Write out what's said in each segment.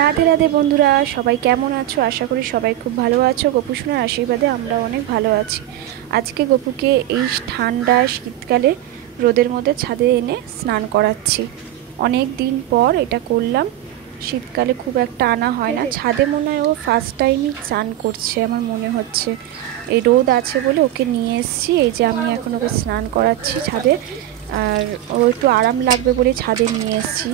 রাধে রাধে বন্ধুরা, সবাই কেমন আছো? আশা করি সবাই খুব ভালো আছো। গপু সোনার আশীর্বাদে আমরা অনেক ভালো আছি। আজকে গপুকে এই ঠান্ডা শীতকালে রোদের মধ্যে ছাদে এনে স্নান করাচ্ছি। অনেক দিন পর এটা করলাম। শীতকালে খুব একটা আনা হয় না ছাদে, মনে হয় ও ফার্স্ট টাইমই স্নান করছে আমার মনে হচ্ছে। এই রোদ আছে বলে ওকে নিয়ে এসেছি। এই যে আমি এখন ওকে স্নান করাচ্ছি ছাদে, আর ও একটু আরাম লাগবে বলে ছাদে নিয়ে এসেছি।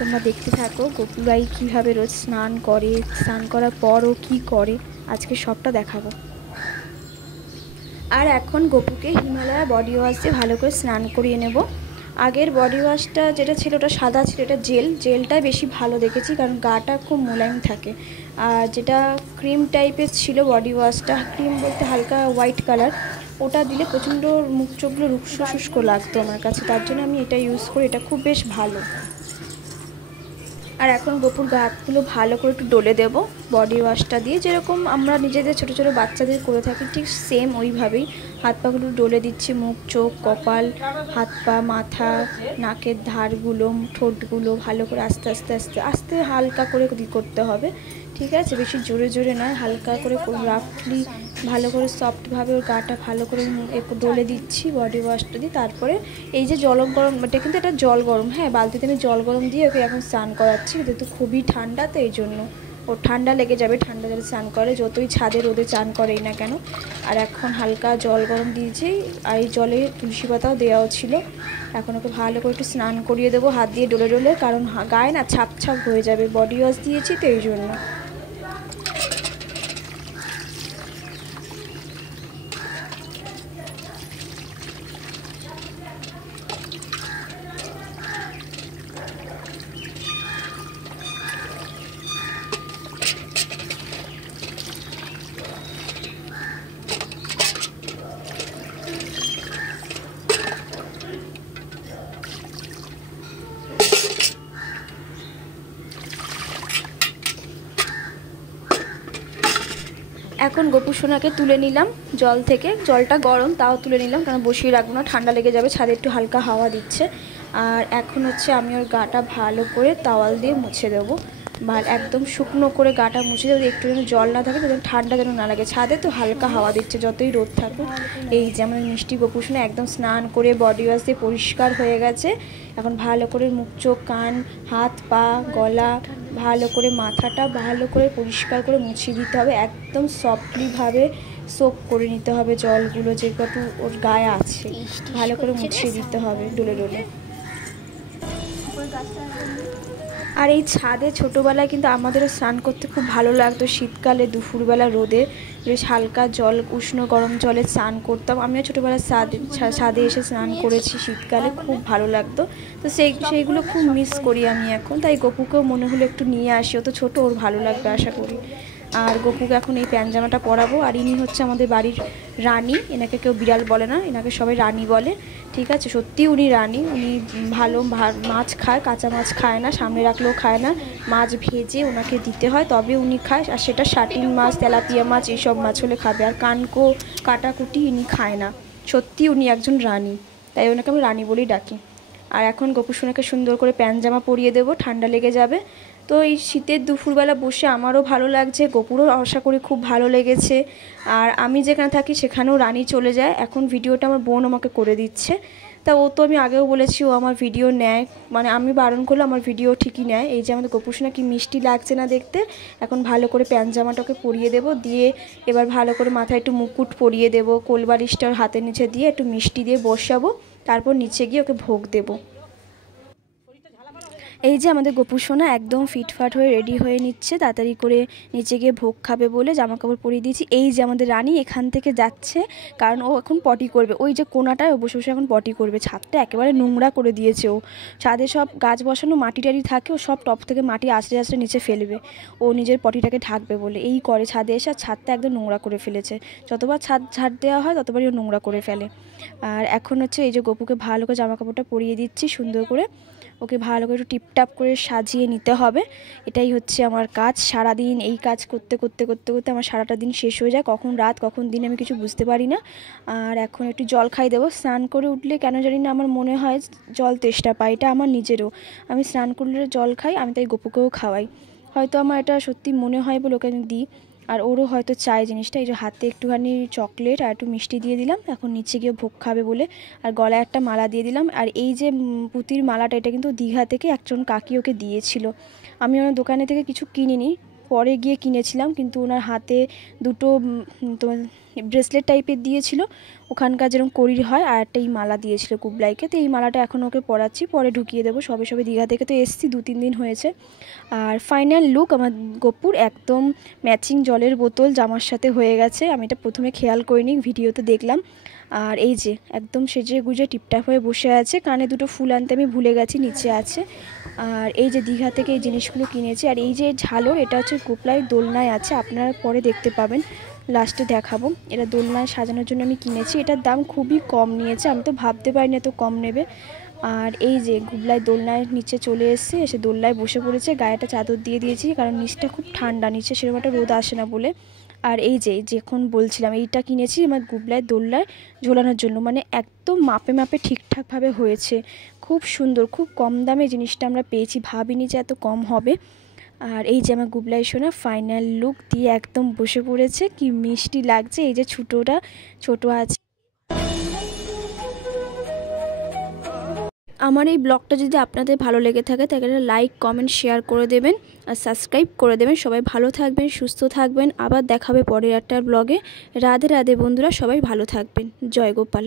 তোমরা দেখতে থাকো গপুরাই কীভাবে রোজ স্নান করে, স্নান করার পরও কী করে আজকে সবটা দেখাবো। আর এখন গপুকে হিমালয়া বডি ওয়াশ দিয়ে ভালো করে স্নান করিয়ে নেব। আগের বডি ওয়াশটা যেটা ছিল ওটা সাদা ছিল, এটা জেলটাই বেশি ভালো দেখেছি, কারণ গাটা খুব মোলায়েম থাকে। আর যেটা ক্রিম টাইপের ছিল বডি ওয়াশটা, ক্রিম বলতে হালকা হোয়াইট কালার, ওটা দিলে প্রচণ্ড মুখ চোখগুলো রুক্ষ শুষ্ক লাগতো আমার কাছে, তার জন্য আমি এটা ইউজ করি। এটা খুব বেশ ভালো। আর এখন গপুর গা হাতগুলো ভালো করে একটু ডলে দেবো বডি ওয়াশটা দিয়ে, যেরকম আমরা নিজেদের ছোটো ছোটো বাচ্চাদের করে থাকি ঠিক সেম ওইভাবেই হাত পাগুলো ডলে দিচ্ছি। মুখ, চোখ, কপাল, হাত পা, মাথা, নাকের ধারগুলো, ঠোঁটগুলো ভালো করে আস্তে আস্তে আস্তে আস্তে হালকা করে করতে হবে, ঠিক আছে? বেশি জোরে জোরে নয়, হালকা করে রাফলি ভালো করে সফটভাবে ওর গাটা ভালো করে একটু ডলে দিচ্ছি বডি ওয়াশটা দিয়ে। তারপরে এই যে জল গরম, এটা কিন্তু এটা জল গরম, হ্যাঁ, বালতিতে আমি জল গরম দিয়ে ওকে এখন স্নান করাচ্ছি। যেহেতু খুবই ঠান্ডা, তো এই জন্য ওর ঠান্ডা লেগে যাবে ঠান্ডা জলে স্নান করে, যতই ছাদে রোদে চান করেই না কেন। আর এখন হালকা জল গরম দিয়েছি, আর এই জলে তুলসী পাতাও দেওয়াও ছিল। এখন ওকে ভালো করে একটু স্নান করিয়ে দেবো হাত দিয়ে ডলে ডলে, কারণ গায়ে না ছাপ ছাপ হয়ে যাবে, বডি ওয়াশ দিয়েছি তো এই জন্য। এখন গপু সোনাকে তুলে নিলাম জল থেকে, জলটা গরম তাও তুলে নিলাম, কারণ বসিয়ে রাখবো না, ঠান্ডা লেগে যাবে, ছাদে একটু হালকা হাওয়া দিচ্ছে। আর এখন হচ্ছে আমি ওর গাটা ভালো করে তাওয়াল দিয়ে মুছে দেবো, একদম শুকনো করে গাটা মুছে দেবো, একটু যেন জল না থাকে, যেন ঠান্ডা যেন না লাগে। ছাদে তো হালকা হাওয়া দিচ্ছে যতই রোদ থাকুক। এই যে আমার মিষ্টি গপু সোনা একদম স্নান করে বডি ওয়াশ দিয়ে পরিষ্কার হয়ে গেছে। এখন ভালো করে মুখ, চোখ, কান, হাত, পা, গলা, ভালো করে মাথাটা ভালো করে পরিষ্কার করে মুছিয়ে দিতে হবে। একদম সফটলিভাবে সোপ করে নিতে হবে জলগুলো যেগুলো ওর গায়ে আছে, ভালো করে মুছিয়ে দিতে হবে ডলে ডলে। আর এই ছাদে ছোটোবেলায় কিন্তু আমাদেরও স্নান করতে খুব ভালো লাগতো। শীতকালে দুপুরবেলা রোদে বেশ হালকা জল, উষ্ণ গরম জলে স্নান করতাম। আমিও ছোটোবেলায় ছাদে এসে স্নান করেছি শীতকালে, খুব ভালো লাগতো। তো সেইগুলো খুব মিস করি আমি এখন, তাই গপুকেও মনে হলো একটু নিয়ে আসি, ও তো ছোটো, ওর ভালো লাগবে আশা করি। আর গপুকে এখন এই প্যান্ট-জামাটা পরাবো। আর ইনি হচ্ছে আমাদের বাড়ির রানী, এনাকে কেউ বিড়াল বলে না, এনাকে সবাই রানী বলে, ঠিক আছে? সত্যি উনি রানী। উনি ভালো মাছ খায়, কাঁচা মাছ খায় না, সামনে রাখলেও খায় না, মাছ ভেজে ওনাকে দিতে হয় তবে উনি খায়। আর সেটা শাটিন মাছ, তেলাপিয়া মাছ, এইসব মাছ হলে খাবে। আর কাটাকুটি ইনি খায় না। সত্যি উনি একজন রানী, তাই ওনাকে আমি রানী বলেই ডাকি। আর এখন গপু সোনাকে সুন্দর করে প্যান্ট জামা পরিয়ে দেবো, ঠান্ডা লেগে যাবে। তো এই শীতের দুপুরবেলা বসে আমারও ভালো লাগছে, গপুরও আশা করি খুব ভালো লেগেছে। আর আমি যেখানে থাকি সেখানেও রানী চলে যায়। এখন ভিডিওটা আমার বোন আমাকে করে দিচ্ছে। তা ও তো আমি আগেও বলেছি ও আমার ভিডিও নেয়, মানে আমি বারণ করলে আমার ভিডিও ঠিকই নেয়। এই যে আমাদের গপু সোনা কি মিষ্টি লাগছে না দেখতে। এখন ভালো করে প্যান্ট জামাটাকে পরিয়ে দেবো, দিয়ে এবার ভালো করে মাথায় একটু মুকুট পরিয়ে দেবো, কোলবালিশটা হাতের নিচে দিয়ে একটু মিষ্টি দিয়ে বসাবো, তারপর নিচে গিয়ে ওকে ভোগ দেবো। এই যে আমাদের গপু সোনা একদম ফিটফাট হয়ে রেডি হয়ে নিচ্ছে, তাড়াতাড়ি করে নিচে গিয়ে ভোগ খাবে বলে জামা কাপড় পরিয়ে দিয়েছি। এই যে আমাদের রানী এখান থেকে যাচ্ছে, কারণ ও এখন পটি করবে। ওই যে কোনাটায় ও বসে বসে এখন পটি করবে। ছাদটা একেবারে নোংরা করে দিয়েছে ও। ছাদে সব গাছ বসানো মাটি টাটি থাকে, ও সব টপ থেকে মাটি আছড়ে আছড়ে নিচে ফেলবে, ও নিজের পটিটাকে ঢাকবে বলে এই করে। ছাদে এসে ছাদটা একদম নোংরা করে ফেলেছে। যতবার ছাদ ঝাড় দেওয়া হয় ততবারই ও নোংরা করে ফেলে। আর এখন হচ্ছে এই যে গপুকে ভালো করে জামা কাপড়টা পরিয়ে দিচ্ছি সুন্দর করে, ওকে ভালো করে একটু টিপটাপ করে সাজিয়ে নিতে হবে। এটাই হচ্ছে আমার কাজ। সারাদিন এই কাজ করতে করতে করতে করতে আমার সারাটা দিন শেষ হয়ে যায়, কখন রাত কখন দিন আমি কিছু বুঝতে পারি না। আর এখন একটু জল খাই দেবো। স্নান করে উঠলে কেন জানি না আমার মনে হয় জল তেষ্টা পায়, এটা আমার নিজেরও। আমি স্নান করলে জল খাই, আমি তাই গপুকেও খাওয়াই। হয়তো আমার এটা সত্যি মনে হয় বলে ওকে আমি দিই, আর ওরও হয়তো চাই জিনিসটা। এই যে হাতে একটুখানি চকলেট আর একটু মিষ্টি দিয়ে দিলাম, এখন নিচে গিয়ে ভোগ খাবে বলে। আর গলায় একটা মালা দিয়ে দিলাম। আর এই যে পুঁতির মালাটা, এটা কিন্তু দীঘা থেকে একজন কাকি ওকে দিয়েছিল। আমি ওনার দোকানে থেকে কিছু কিনিনি, পরে গিয়ে কিনেছিলাম, কিন্তু ওনার হাতে দুটো তোমার ব্রেসলেট টাইপের দিয়েছিল, ওখানকার যেরকম করির হয়, আর একটা এই মালা দিয়েছিল কুবলাইকে। তো এই মালাটা এখন ওকে পরাচ্ছি, পরে ঢুকিয়ে দেবো। সবে সবে দীঘা থেকে তো এসছি, 2-3 দিন হয়েছে। আর ফাইনাল লুক আমার গপুর একদম ম্যাচিং জলের বোতল জামার সাথে হয়ে গেছে। আমি এটা প্রথমে খেয়াল করিনি, ভিডিওতে দেখলাম। আর এই যে একদম সেজে গুজে টিপটাপ হয়ে বসে আছে। কানে দুটো ফুল আনতে আমি ভুলে গেছি, নিচে আছে। আর এই যে দীঘা থেকে এই জিনিসগুলো কিনেছি। আর এই যে ঝালর, এটা হচ্ছে গোপলাই দোলনায় আছে, আপনারা পরে দেখতে পাবেন, লাস্টে দেখাবো। এটা দোলনায় সাজানোর জন্য আমি কিনেছি। এটার দাম খুবই কম নিয়েছে, আমি তো ভাবতে পারিনি এত কম নেবে। আর এই যে গুবলাই দোলনায় নিচে চলে এসে দোলনায় বসে পড়েছে, গায়েটা চাদর দিয়ে দিয়েছি, কারণ নিচটা খুব ঠান্ডা, নিচে সেরকম একটা রোদ আসে না বলে। আর এই যে যখন বলছিলাম, এইটা কিনেছি আমার গুবলায় দোলনায় ঝোলানোর জন্য, মানে একদম মাপে মাপে ঠিকঠাকভাবে হয়েছে, খুব সুন্দর, খুব কম দামে জিনিসটা আমরা পেয়েছি, ভাবিনি যে এত কম হবে। আর এই যে আমার গুবলাই সোনা ফাইনাল লুক দিয়ে একদম বসে পড়েছে, কি মিষ্টি লাগছে। এই যে ছোট আছে। আমার এই ব্লগটা যদি আপনাদের ভালো লেগে থাকে তাহলে লাইক, কমেন্ট, শেয়ার করে দেবেন আর সাবস্ক্রাইব করে দেবেন। সবাই ভালো থাকবেন, সুস্থ থাকবেন, আবার দেখাবে পরের একটা ব্লগে। রাধে রাধে বন্ধুরা, সবাই ভালো থাকবেন। জয় গোপাল।